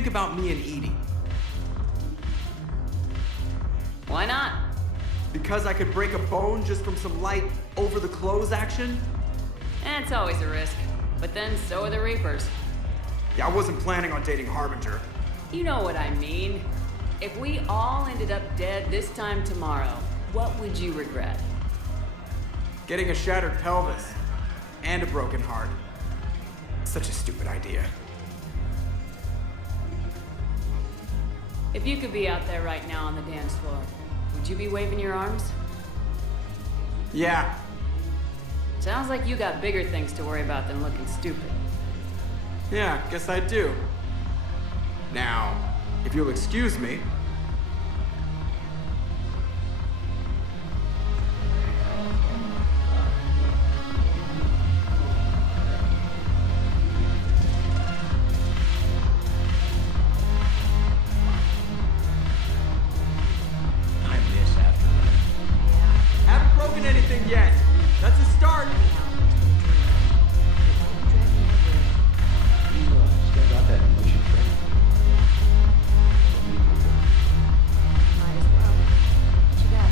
think about me and Edie? Why not? Because I could break a bone just from some light over-the-clothes action? It's always a risk. But then so are the Reapers. Yeah, I wasn't planning on dating Harbinger. You know what I mean. If we all ended up dead this time tomorrow, what would you regret? Getting a shattered pelvis. And a broken heart. Such a stupid idea. If you could be out there right now on the dance floor, would you be waving your arms? Yeah. Sounds like you got bigger things to worry about than looking stupid. Yeah, guess I do. Now, if you'll excuse me. I miss after that. Haven't broken anything yet. That's a start. You still got that emotion train? Might as well. What you got?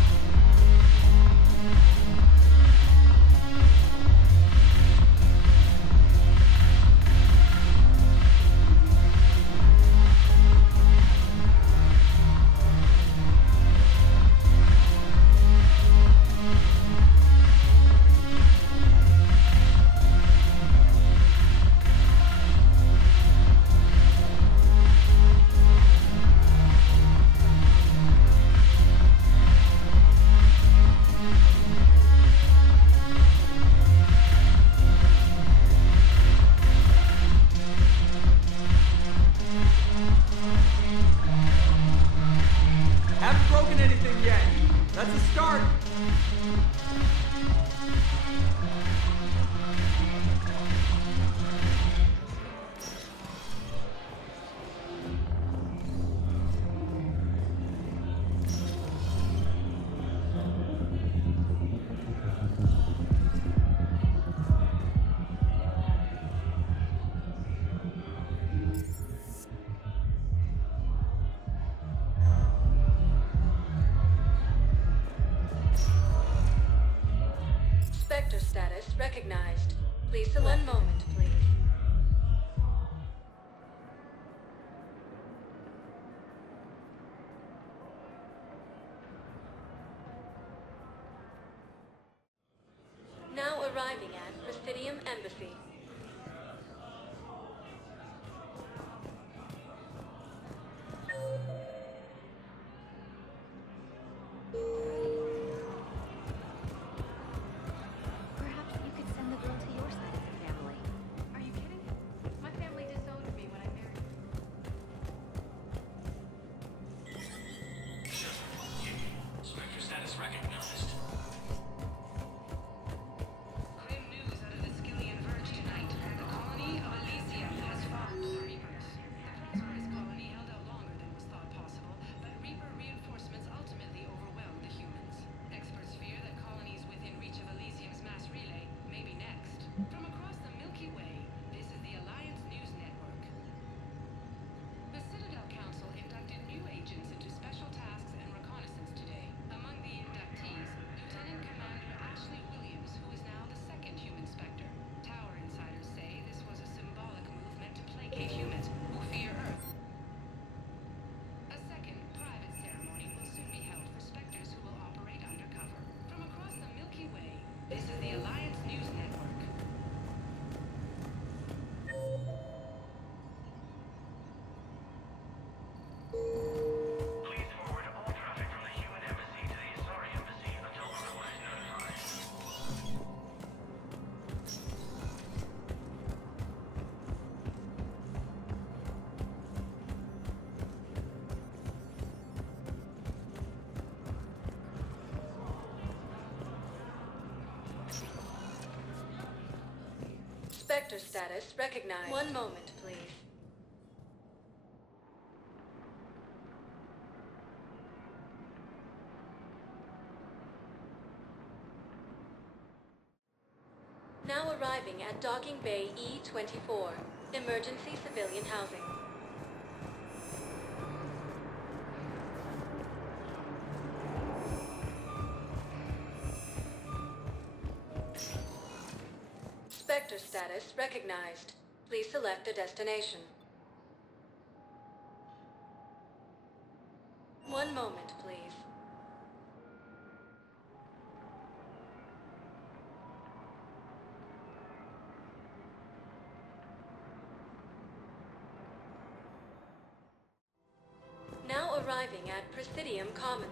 Haven't broken anything yet. That's a start. Spectre status recognized. Please select. 1 moment, please. Now arriving at Presidium Embassy. Perhaps you could send the girl to your side of the family. Are you kidding? My family disowned me when I married. Spectre status recognized. Grim news out of the Skillian Verge tonight. The colony of Elysium has fought the Reapers. The prosperous colony held out longer than was thought possible, but Reaper reinforcements ultimately overwhelmed the humans. Experts fear that colonies within reach of Elysium's mass relay may be next. From across the Milky Way, this is the Alliance News Network. The Citadel Council inducted new agents into special tasks and reconnaissance today. Among the inductees, Lieutenant Commander Ashley Williams, who is now the second human Spectre. Tower insiders say this was a symbolic move meant to placate humans who fear Earth. A second, private ceremony will soon be held for Spectres who will operate undercover. From across the Milky Way, this is the Alliance News Network. Please forward all traffic from the human embassy to the Asari embassy until otherwise notified. Spectre status recognized. 1 moment, please. Now arriving at Docking Bay E-24, emergency civilian housing. Spectre status recognized. Please select a destination. One moment, please. Now arriving at Presidium Commons.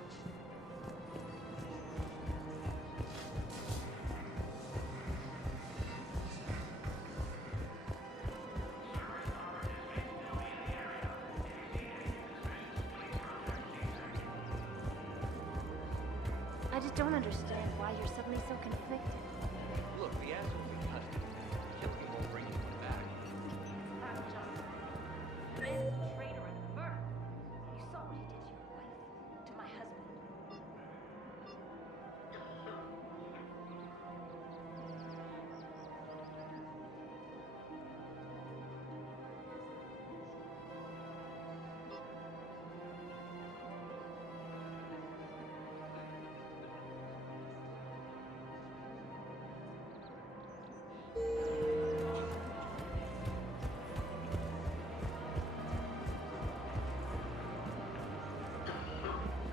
I just don't understand why you're suddenly so conflicted. Look, the ass will be custody. Killing him won't bring anyone back. The man is a traitor and a murderer. You saw what he did to your wife, to my husband.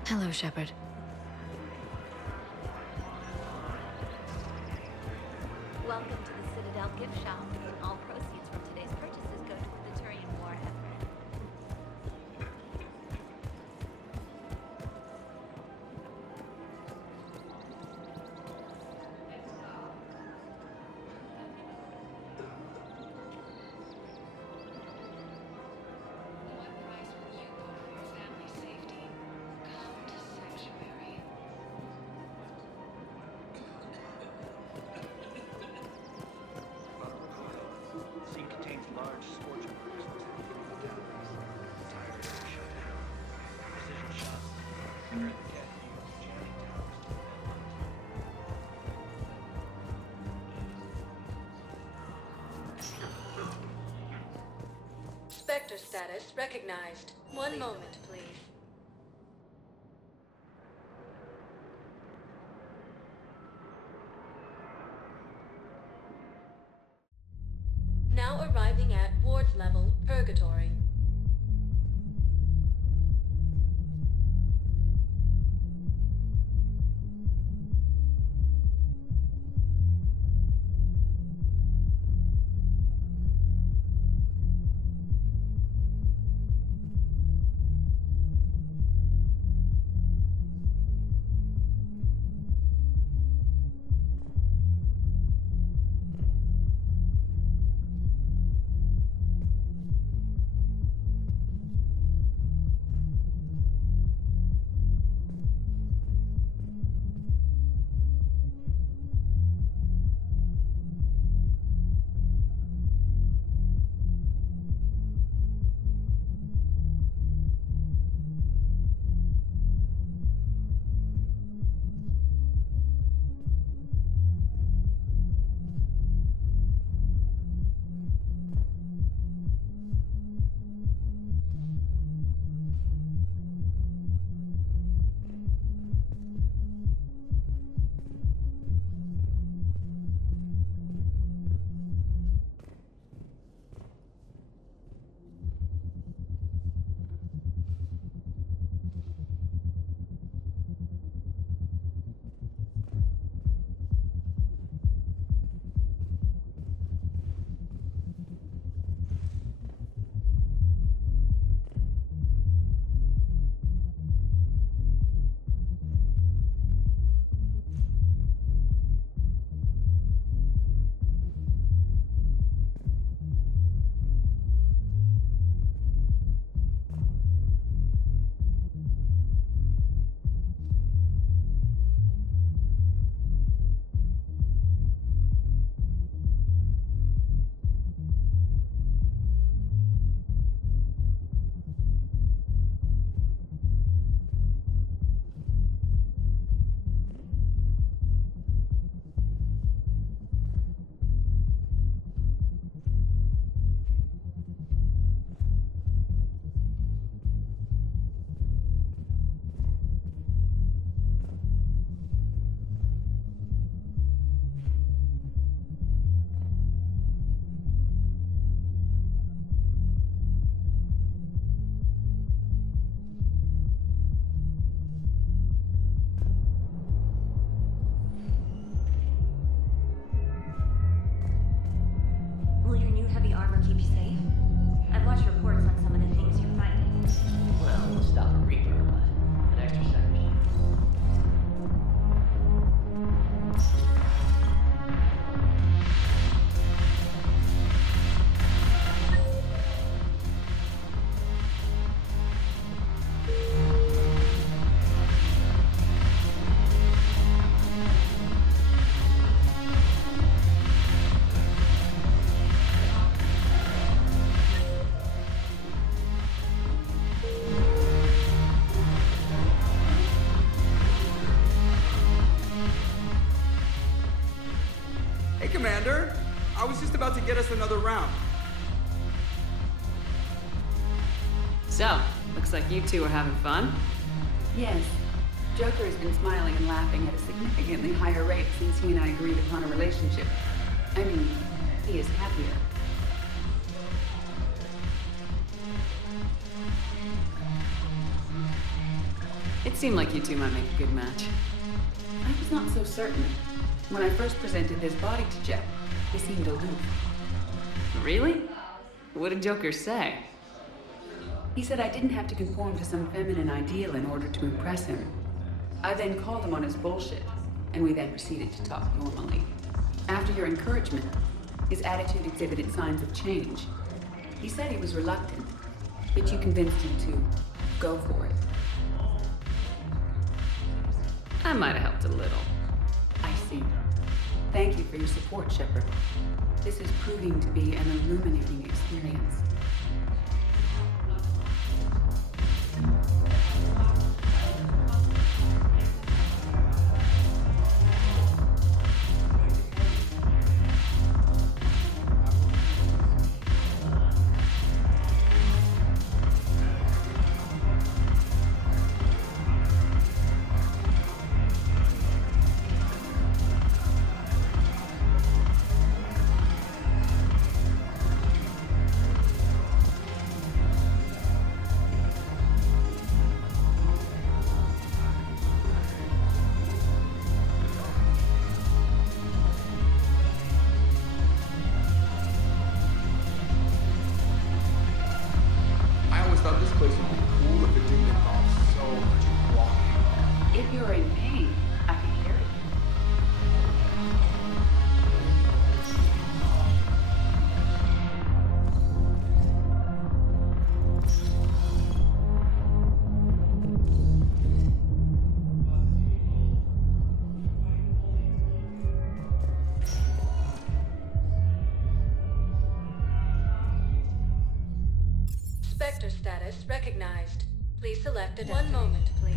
Hello, Shepard. Welcome to the Citadel gift shop. All proceeds from today's purchases go to the Turian war effort. What price will you go for your family's safety? Come to Sanctuary. Scene contains large scorch marks. Entire area shut down. Precision shots. Clear the jet views, jamming towers to the network. Spectre status recognized. One moment, please. Now arriving at Ward's level, Purgatory. get us another round. So, looks like you two are having fun. Yes. Joker has been smiling and laughing at a significantly higher rate since he and I agreed upon a relationship. I mean, he is happier. It seemed like you two might make a good match. I was not so certain. When I first presented this body to Jeff, he seemed aloof. Really? What did Joker say? He said I didn't have to conform to some feminine ideal in order to impress him. I then called him on his bullshit, and we then proceeded to talk normally. After your encouragement, his attitude exhibited signs of change. He said he was reluctant, but you convinced him to go for it. I might have helped a little. I see. Thank you for your support, Shepard. This is proving to be an illuminating experience. I always thought this place would be cool if it didn't involve so much walking. If you're in pain, I can carry you. Spectre status recognized. Please select a One moment, please.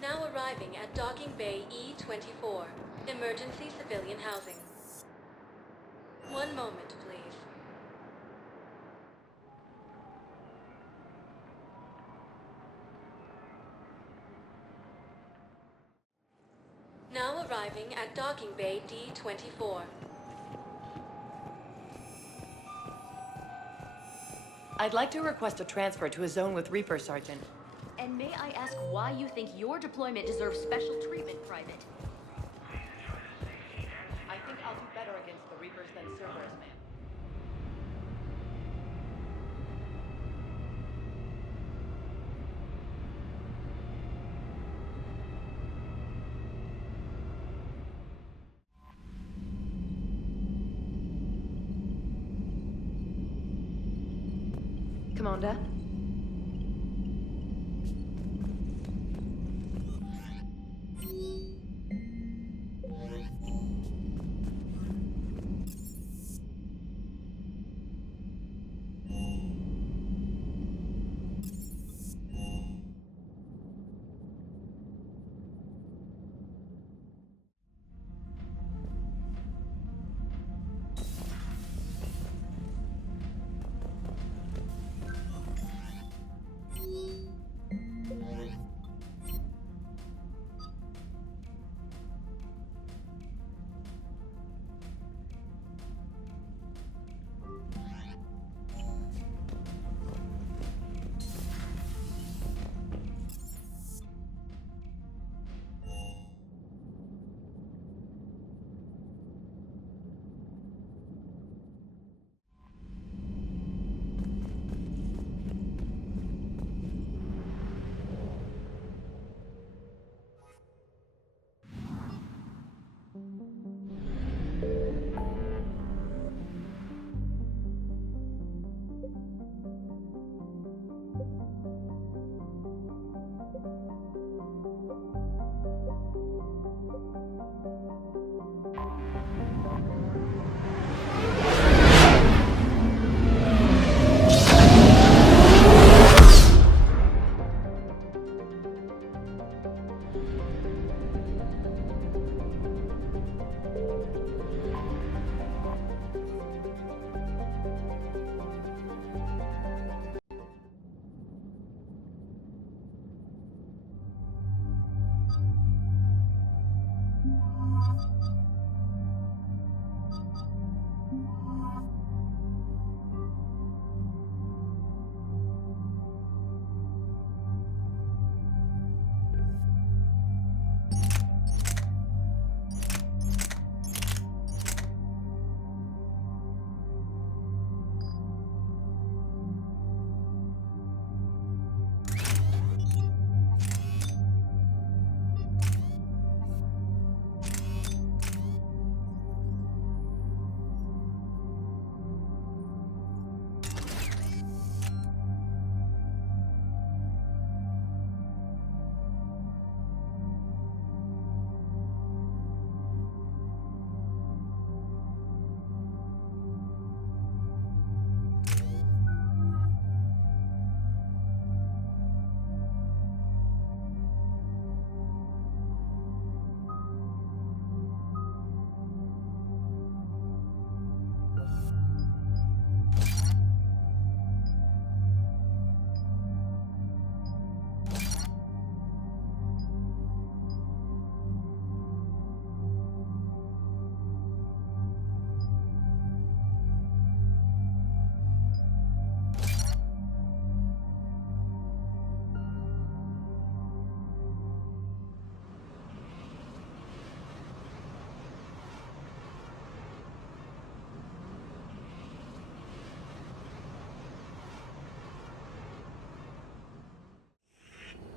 Now arriving at Docking Bay E-24. Emergency civilian housing. One moment, please. Now arriving at Docking Bay D-24. I'd like to request a transfer to a zone with Reaper, Sergeant. And may I ask why you think your deployment deserves special treatment, Private? I think I'll do better against the Reapers than Cerberus, ma'am. Commander?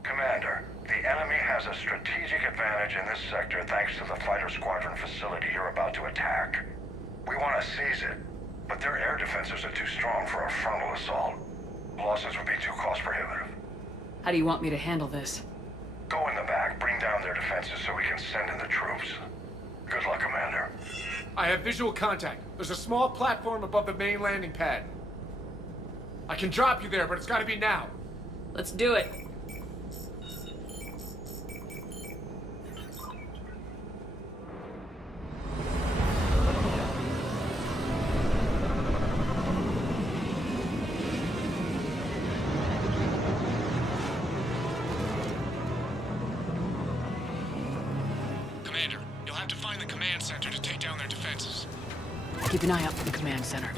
Commander, the enemy has a strategic advantage in this sector thanks to the fighter squadron facility you're about to attack. We want to seize it, but their air defenses are too strong for a frontal assault. Losses would be too cost prohibitive. How do you want me to handle this? Go in the back, bring down their defenses so we can send in the troops. Good luck, Commander. I have visual contact. There's a small platform above the main landing pad. I can drop you there, but it's gotta be now. Let's do it. Commander, you'll have to find the command center to take down their defenses. Keep an eye out for the command center.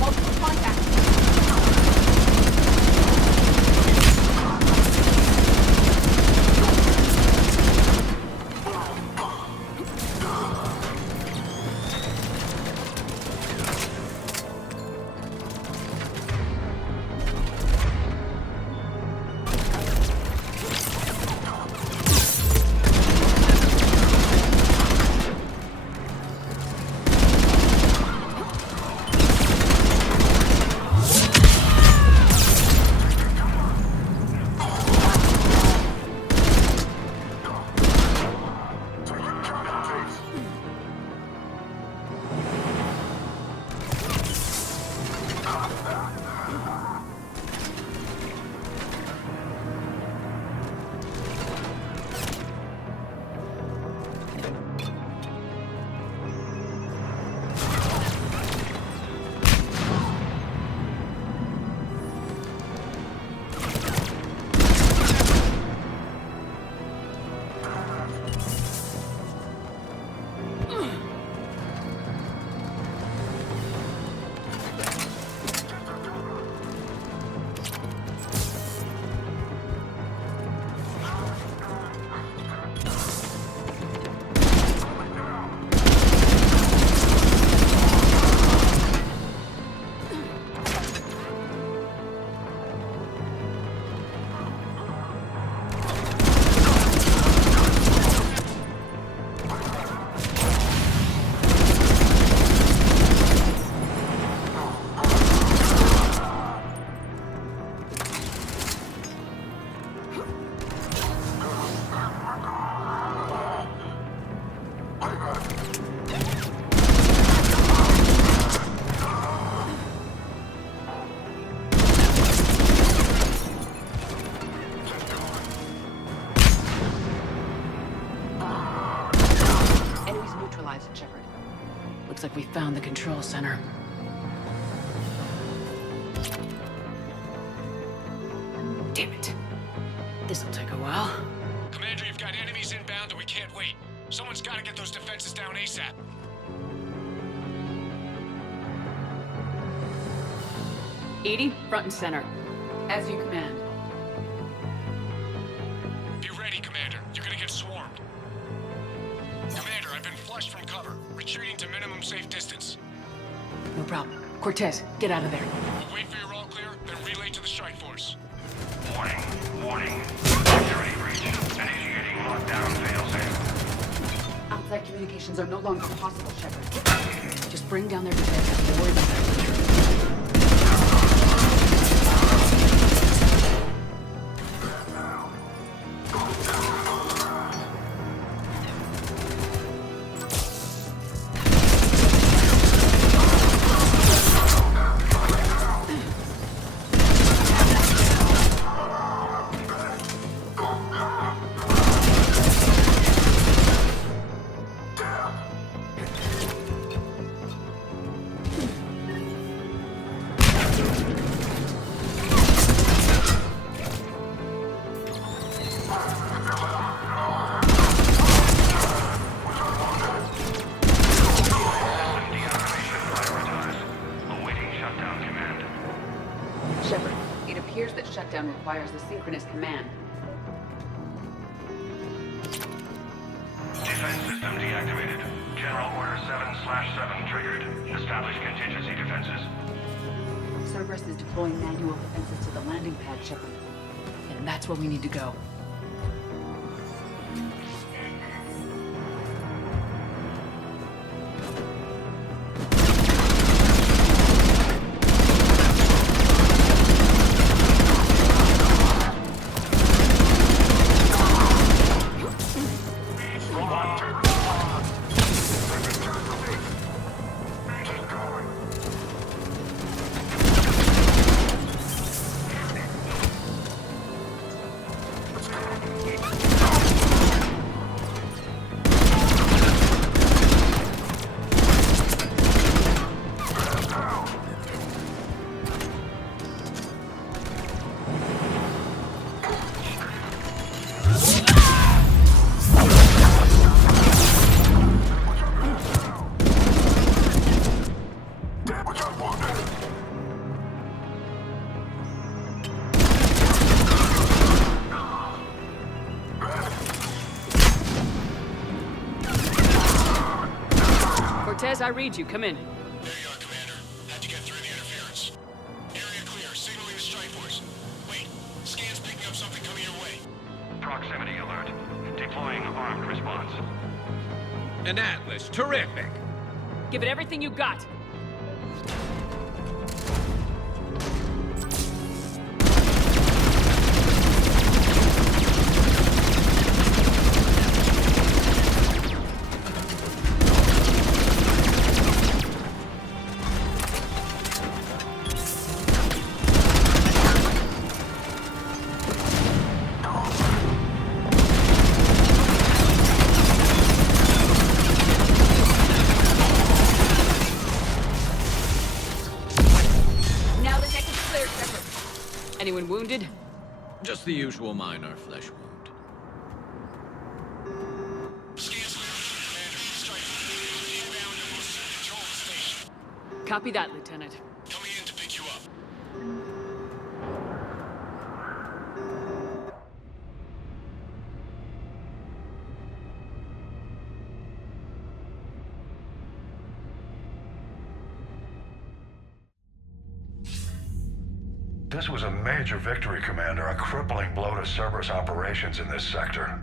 Multiple contacts. Looks like we found the control center. Damn it. This'll take a while. Commander, you've got enemies inbound and we can't wait. Someone's gotta get those defenses down ASAP. EDI, front and center. As you command. Be ready, Commander. You're gonna get swarmed. Commander, I've been flushed from cover. Retreating to minimum safe distance. No problem. Cortez, get out of there. We'll wait for your all clear, then relay to the strike force. Warning, warning. Security breach. Initiating lockdown failsafe. Outside communications are no longer possible, Shepard. Just bring down their defenses and worry about that. Shepard, it appears that shutdown requires a synchronous command. Defense system deactivated. General Order 7/7 triggered. Establish contingency defenses. Cerberus is deploying manual defenses to the landing pad, Shepard. And that's where we need to go. Cortez, I read you. Come in. There you are, Commander. Had to get through the interference. Area clear. Signaling the strike force. Wait. Scan's picking up something coming your way. Proximity alert. Deploying armed response. An Atlas. Terrific. Give it everything you got. Anyone wounded? Just the usual minor flesh wound. Scans Commander. Strike. Inbound to Booster Control Station. Copy that, Lieutenant. Coming in to pick you up. This was a major victory, Commander, a crippling blow to Cerberus operations in this sector.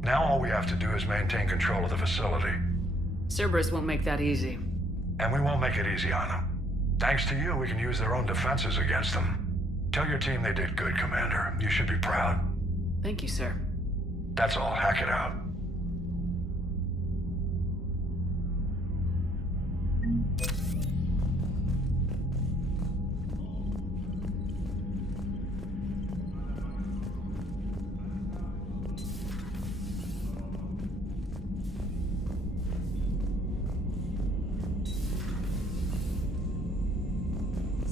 Now all we have to do is maintain control of the facility. Cerberus won't make that easy. And we won't make it easy on them. Thanks to you, we can use their own defenses against them. Tell your team they did good, Commander. You should be proud. Thank you, sir. That's all. Hack it out.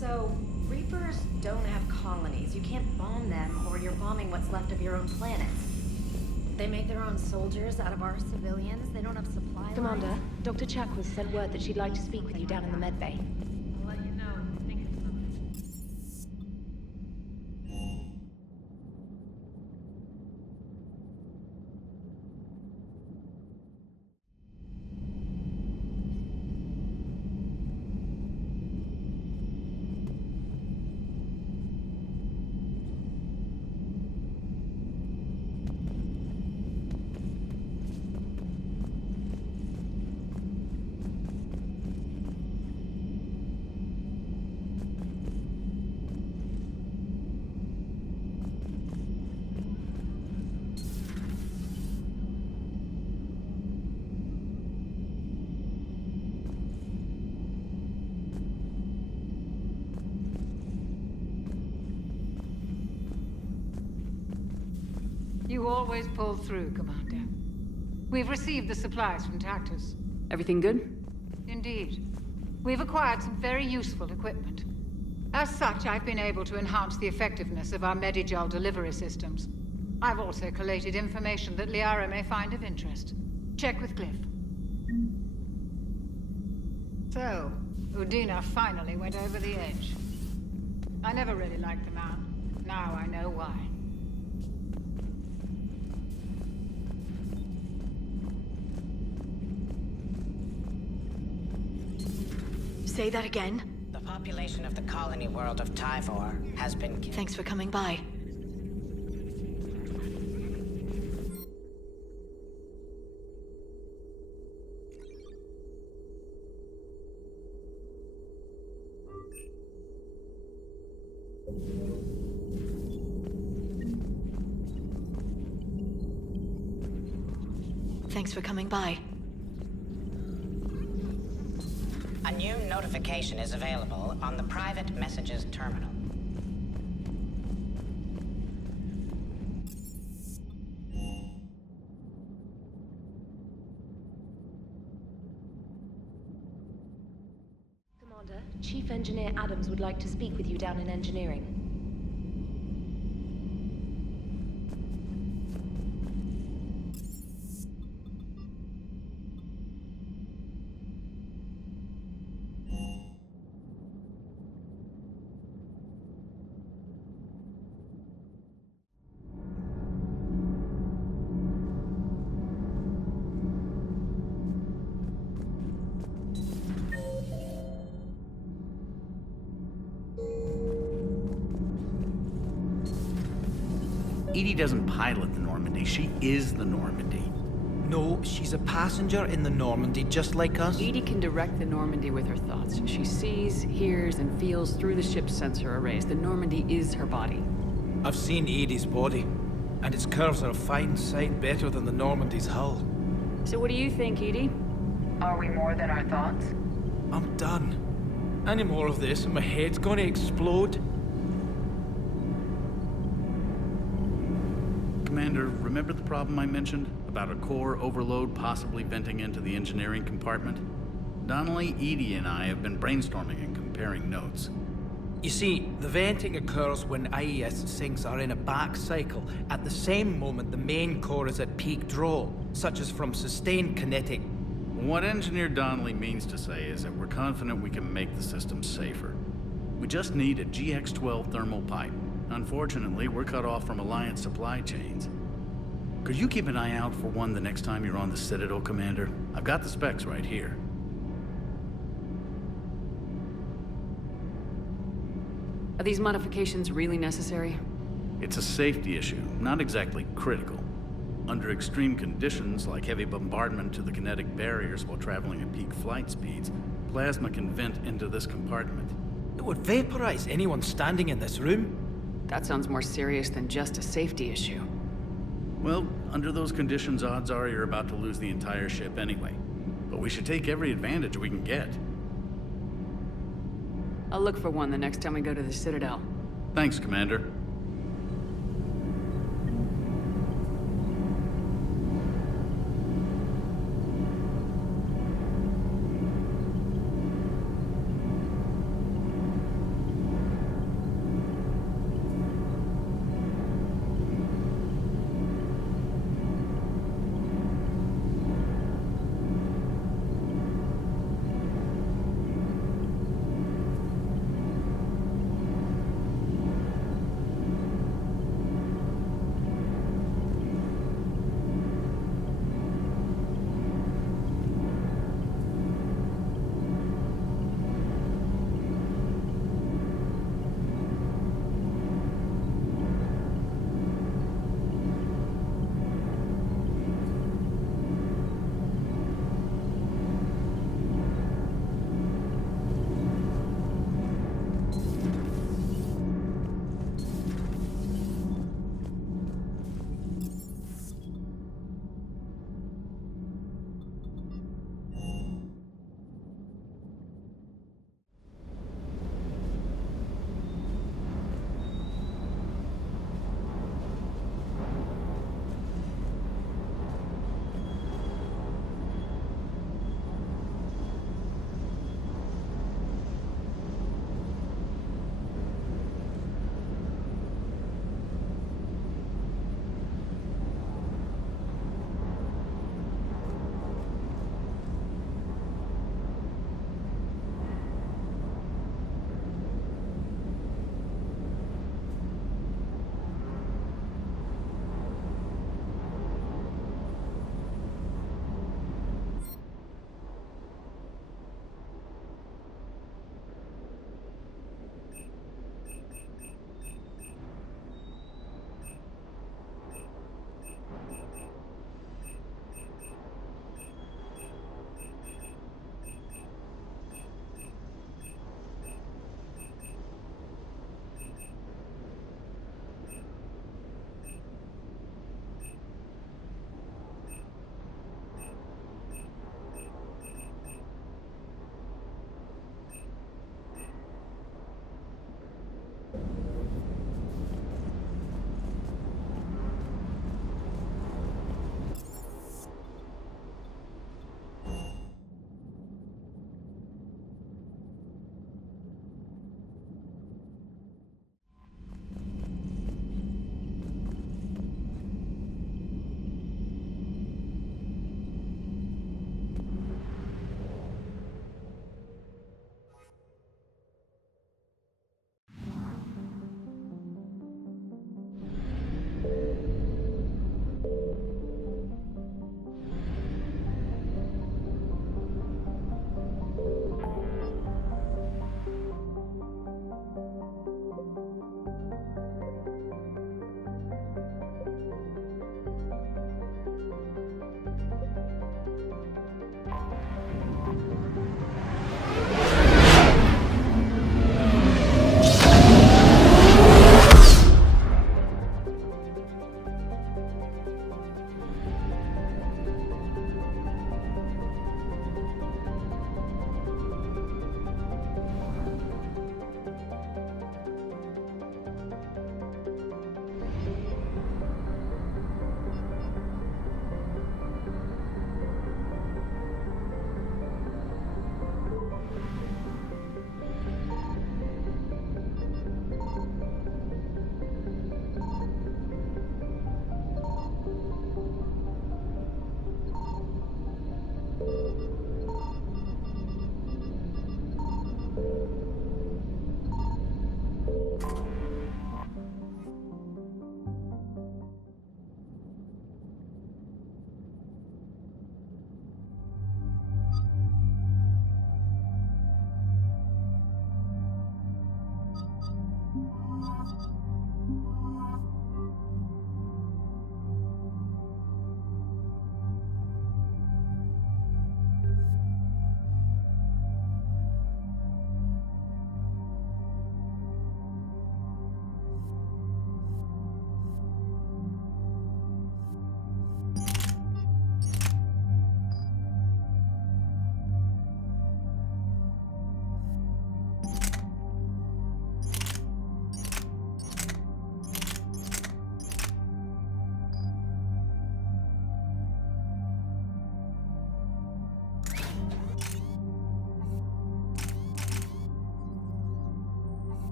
So, Reapers don't have colonies. You can't bomb them, or you're bombing what's left of your own planet. They make their own soldiers out of our civilians. They don't have supply Commander, lines. Dr. Chakwas sent word that she'd like to speak with you down in the med bay. I'll let you know. You always pull through, Commander. We've received the supplies from Tactus. Everything good? Indeed. We've acquired some very useful equipment. As such, I've been able to enhance the effectiveness of our Medigel delivery systems. I've also collated information that Liara may find of interest. Check with Cliff. So, Udina finally went over the edge. I never really liked the man. Now I know why. Say that again? The population of the colony world of Tyvor has been... Thanks for coming by. Thanks for coming by. A new notification is available on the private messages terminal. Commander, Chief Engineer Adams would like to speak with you down in engineering. EDI doesn't pilot the Normandy, she is the Normandy. No, she's a passenger in the Normandy, just like us. EDI can direct the Normandy with her thoughts. She sees, hears, and feels through the ship's sensor arrays. The Normandy is her body. I've seen EDI's body, and its curves are a fine sight better than the Normandy's hull. So what do you think, EDI? Are we more than our thoughts? I'm done. Any more of this and my head's gonna explode. Commander, remember the problem I mentioned? About a core overload possibly venting into the engineering compartment? Donnelly, EDI, and I have been brainstorming and comparing notes. You see, the venting occurs when IES sinks are in a back cycle at the same moment the main core is at peak draw, such as from sustained kinetic. What Engineer Donnelly means to say is that we're confident we can make the system safer. We just need a GX-12 thermal pipe. Unfortunately, we're cut off from Alliance supply chains. Could you keep an eye out for one the next time you're on the Citadel, Commander? I've got the specs right here. Are these modifications really necessary? It's a safety issue, not exactly critical. Under extreme conditions, like heavy bombardment to the kinetic barriers while traveling at peak flight speeds, plasma can vent into this compartment. It would vaporize anyone standing in this room. That sounds more serious than just a safety issue. Well, under those conditions, odds are you're about to lose the entire ship anyway. But we should take every advantage we can get. I'll look for one the next time we go to the Citadel. Thanks, Commander.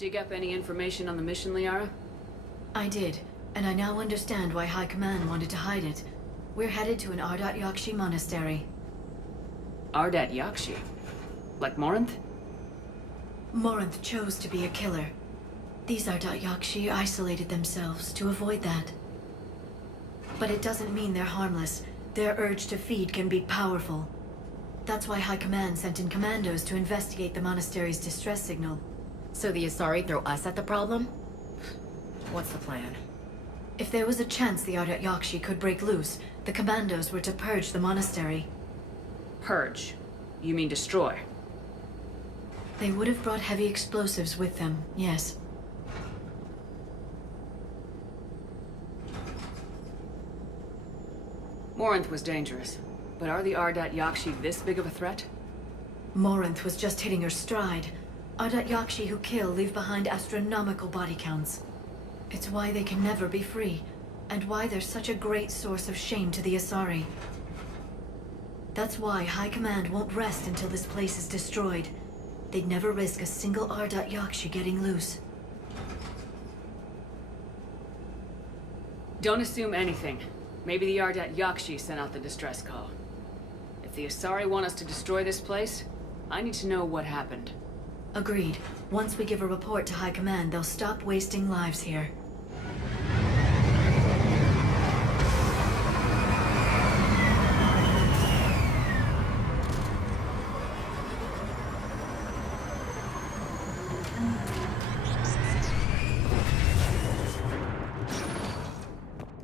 Dig up any information on the mission, Liara? I did, and I now understand why High Command wanted to hide it. We're headed to an Ardat Yakshi monastery. Ardat Yakshi? Like Morinth? Morinth chose to be a killer. These Ardat Yakshi isolated themselves to avoid that. But it doesn't mean they're harmless. Their urge to feed can be powerful. That's why High Command sent in commandos to investigate the monastery's distress signal. So the Asari throw us at the problem? What's the plan? If there was a chance the Ardat Yakshi could break loose, the commandos were to purge the monastery. Purge? You mean destroy? They would have brought heavy explosives with them, yes. Morinth was dangerous, but are the Ardat Yakshi this big of a threat? Morinth was just hitting her stride. Ardat Yakshi who kill leave behind astronomical body counts. It's why they can never be free, and why they're such a great source of shame to the Asari. That's why High Command won't rest until this place is destroyed. They'd never risk a single Ardat Yakshi getting loose. Don't assume anything. Maybe the Ardat Yakshi sent out the distress call. If the Asari want us to destroy this place, I need to know what happened. Agreed. Once we give a report to High Command, they'll stop wasting lives here.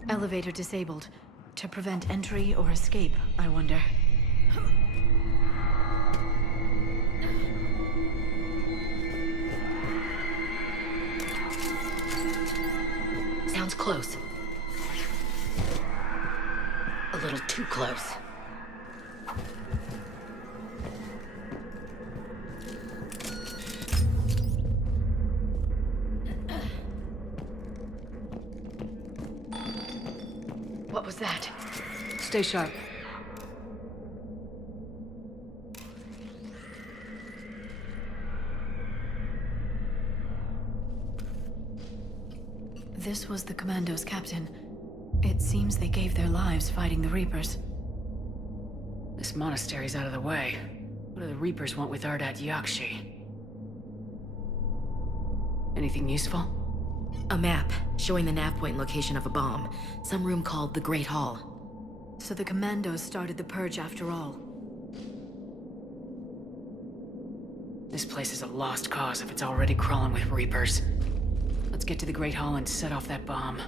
Elevator disabled. To prevent entry or escape, I wonder. Sounds close. A little too close. What was that? Stay sharp. This was the Commando's captain. It seems they gave their lives fighting the Reapers. This monastery's out of the way. What do the Reapers want with Ardat Yakshi? Anything useful? A map showing the nav point location of a bomb. Some room called the Great Hall. So the Commandos started the purge after all. This place is a lost cause if it's already crawling with Reapers. Let's get to the Great Hall and set off that bomb.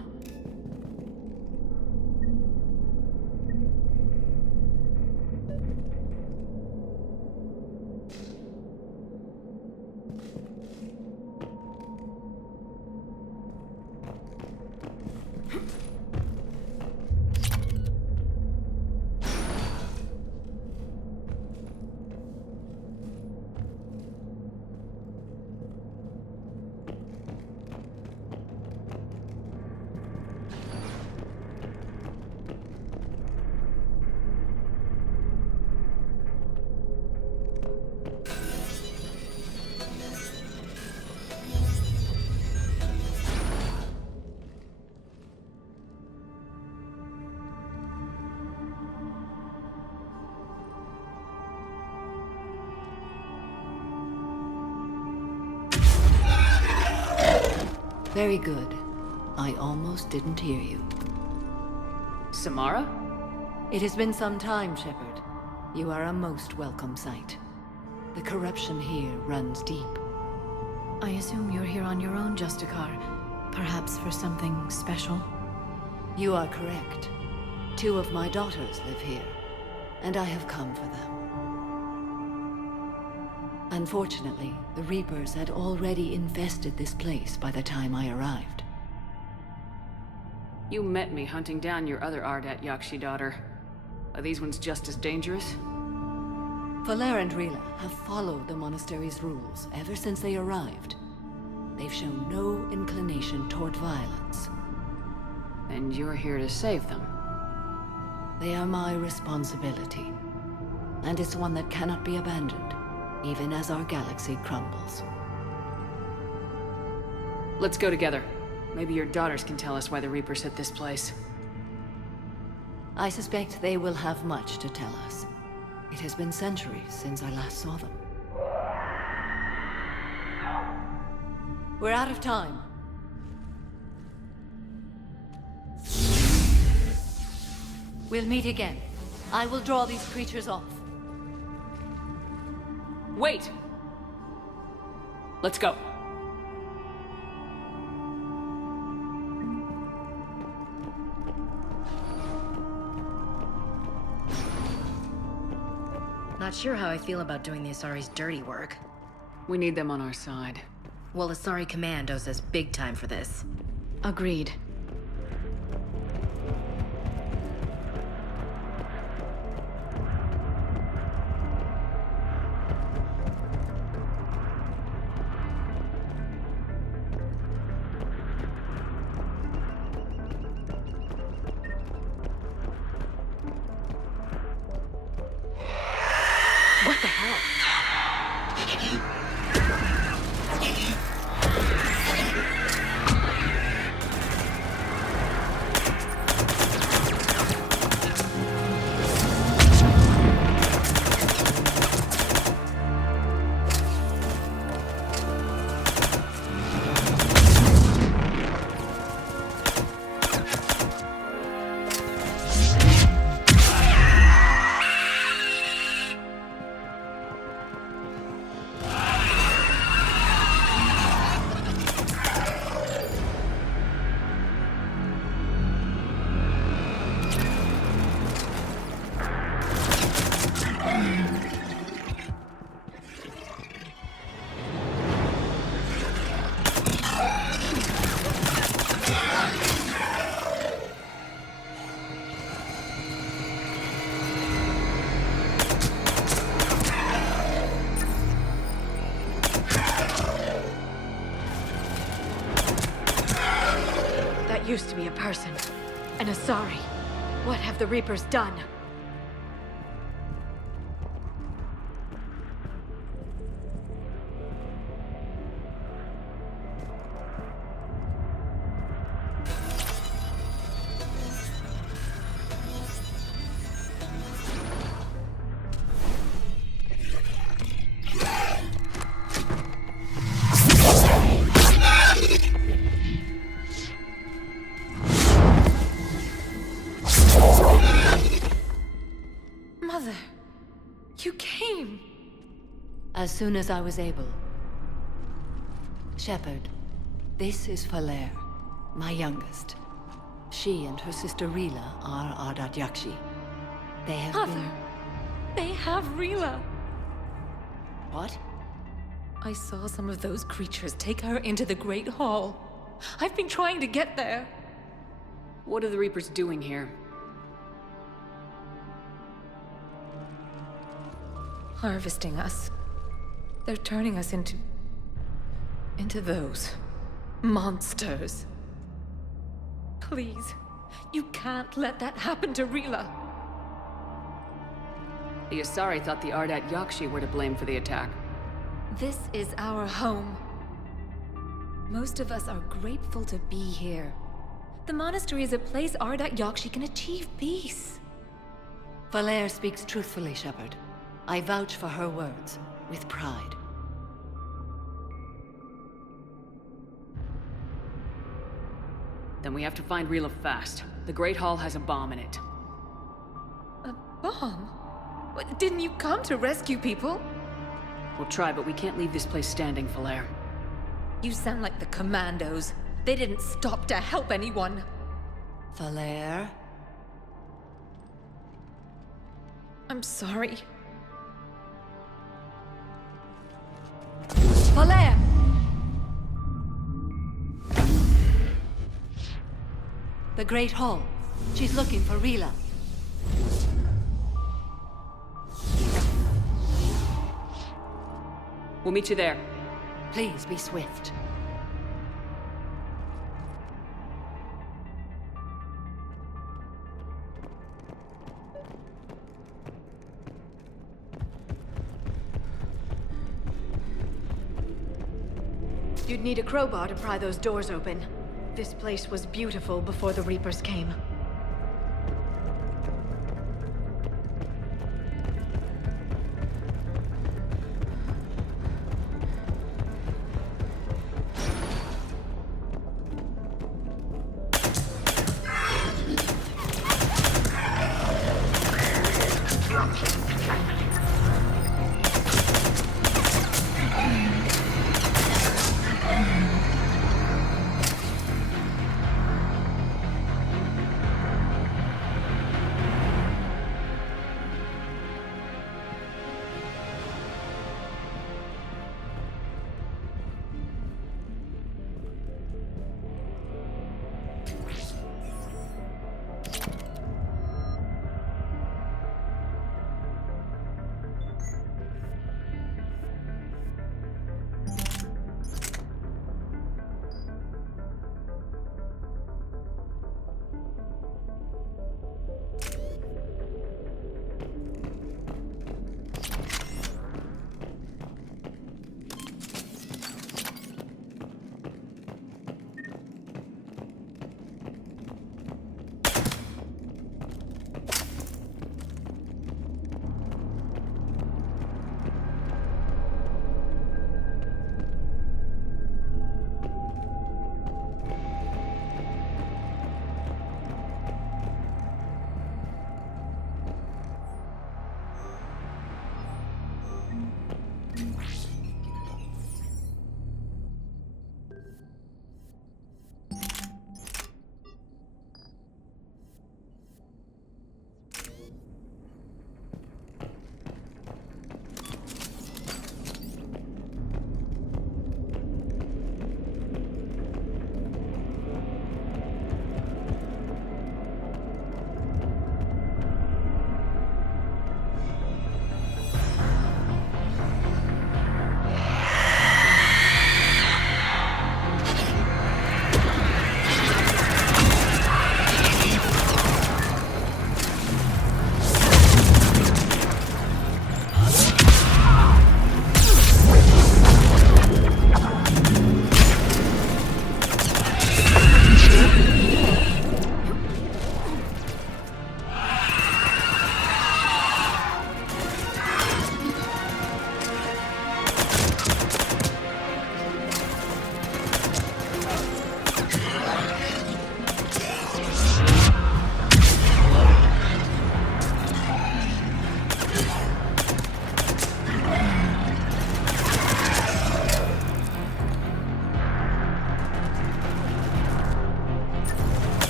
Very good. I almost didn't hear you. Samara? It has been some time, Shepard. You are a most welcome sight. The corruption here runs deep. I assume you're here on your own, Justicar. Perhaps for something special? You are correct. 2 of my daughters live here, and I have come for them. Unfortunately, the Reapers had already infested this place by the time I arrived. You met me hunting down your other Ardat Yakshi daughter. Are these ones just as dangerous? Valer and Rila have followed the monastery's rules ever since they arrived. They've shown no inclination toward violence. And you're here to save them? They are my responsibility. And it's one that cannot be abandoned, even as our galaxy crumbles. Let's go together. Maybe your daughters can tell us why the Reapers hit this place. I suspect they will have much to tell us. It has been centuries since I last saw them. We're out of time. We'll meet again. I will draw these creatures off. Wait! Let's go. Not sure how I feel about doing the Asari's dirty work. We need them on our side. Well, Asari Command owes us big time for this. Agreed. What the hell? Used to be a person. An Asari. What have the Reapers done? As soon as I was able. Shepard, this is Falere, my youngest. She and her sister Rila are Ardat Yakshi. They have been... They have Rila! What? I saw some of those creatures take her into the Great Hall. I've been trying to get there. What are the Reapers doing here? Harvesting us. They're turning us into those monsters. Please, you can't let that happen to Rila. The Asari thought the Ardat Yakshi were to blame for the attack. This is our home. Most of us are grateful to be here. The monastery is a place Ardat Yakshi can achieve peace. Falere speaks truthfully, Shepard. I vouch for her words, with pride. Then we have to find Rila fast. The Great Hall has a bomb in it. A bomb? What, didn't you come to rescue people? We'll try, but we can't leave this place standing, Falere. You sound like the Commandos. They didn't stop to help anyone. Falere? I'm sorry. Falere! The Great Hall. She's looking for Rila. We'll meet you there. Please be swift. You'd need a crowbar to pry those doors open. This place was beautiful before the Reapers came.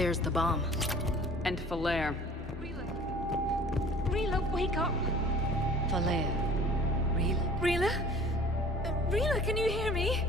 There's the bomb. And Falere. Rila, wake up! Falere. Rila? Rila? Rila, can you hear me?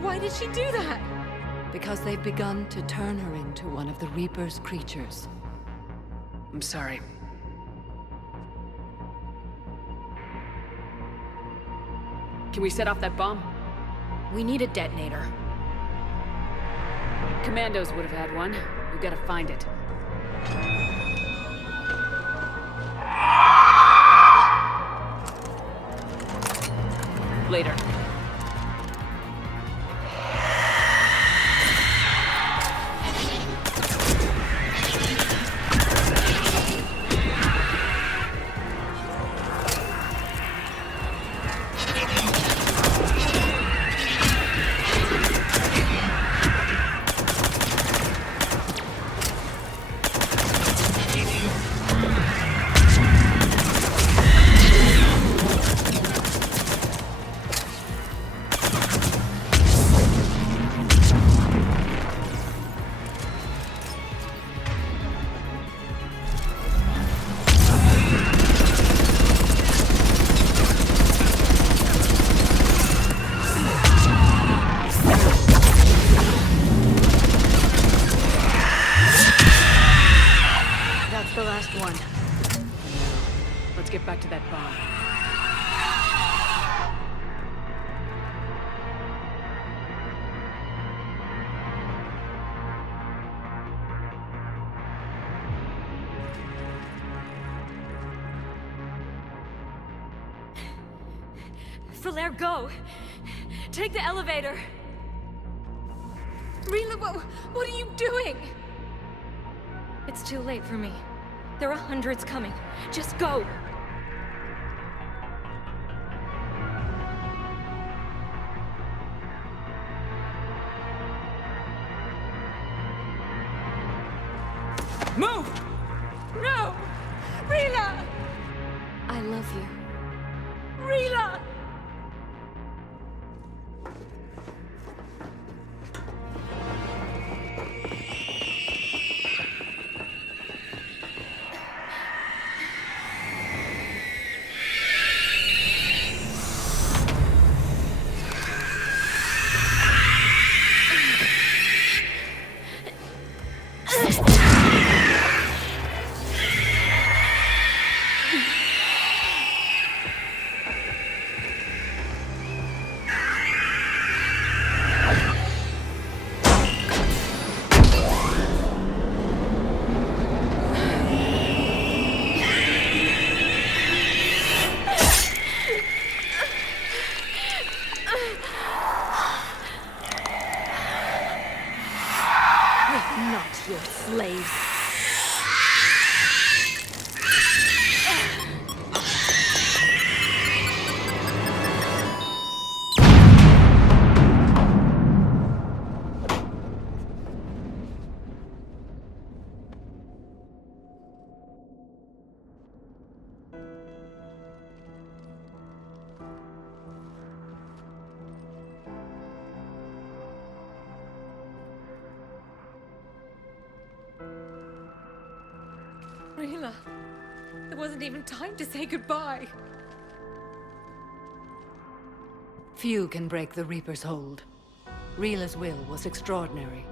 Why did she do that? Because they've begun to turn her into one of the Reaper's creatures. I'm sorry. Can we set off that bomb? We need a detonator. Commandos would have had one. We gotta find it. Later. The last one. Let's get back to that bomb. Falaire, go! Take the elevator! Rila, what are you doing? It's too late for me. There are hundreds coming. Just go! Move! No! Rila! I love you. Rila! Not your slaves. Rila, there wasn't even time to say goodbye. Few can break the Reaper's hold. Rila's will was extraordinary,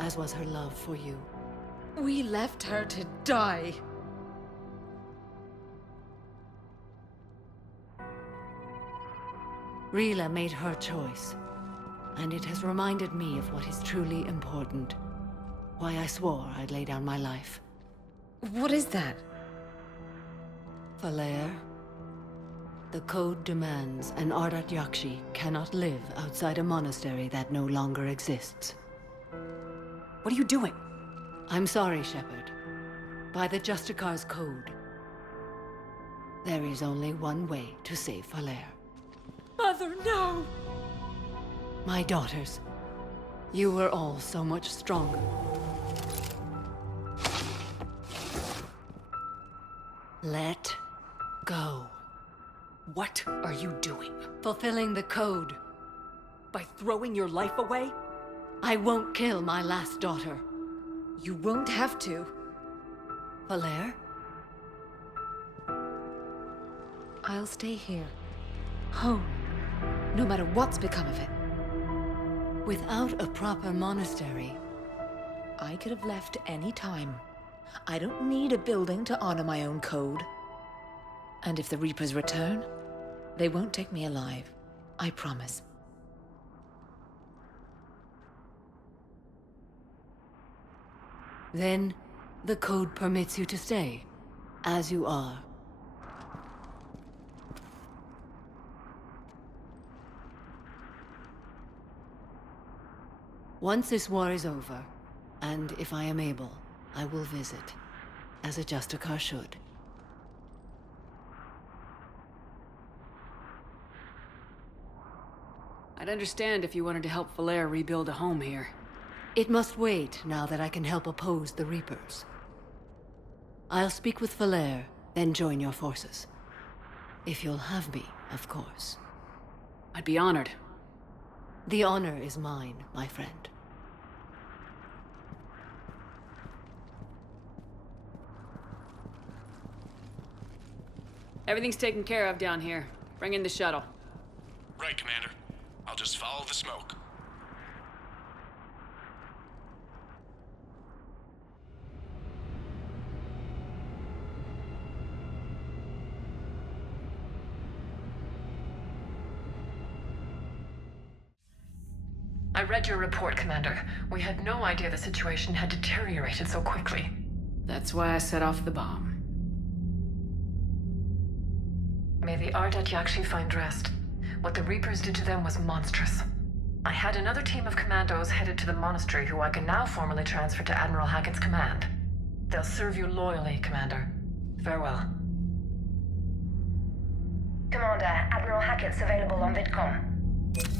as was her love for you. We left her to die. Rila made her choice, and it has reminded me of what is truly important. Why I swore I'd lay down my life. What is that? Falaire, the code demands an Ardat Yakshi cannot live outside a monastery that no longer exists. What are you doing? I'm sorry, Shepard. By the Justicar's code, there is only one way to save Falaire. Mother, no! My daughters, you were all so much stronger. Let go. What are you doing? Fulfilling the code. By throwing your life away? I won't kill my last daughter. You won't have to. Falaire? I'll stay here. Home. No matter what's become of it. Without a proper monastery, I could have left any time. I don't need a building to honor my own code. And if the Reapers return, they won't take me alive. I promise. Then, the code permits you to stay, as you are. Once this war is over, and if I am able, I will visit, as a Justicar should. I'd understand if you wanted to help Valere rebuild a home here. It must wait now that I can help oppose the Reapers. I'll speak with Valere, then join your forces. If you'll have me, of course. I'd be honored. The honor is mine, my friend. Everything's taken care of down here. Bring in the shuttle. Right, Commander. I'll just follow the smoke. I read your report, Commander. We had no idea the situation had deteriorated so quickly. That's why I set off the bomb. May the Ardat Yakshi find rest. What the Reapers did to them was monstrous. I had another team of commandos headed to the monastery who I can now formally transfer to Admiral Hackett's command. They'll serve you loyally, Commander. Farewell. Commander, Admiral Hackett's available on VidCom.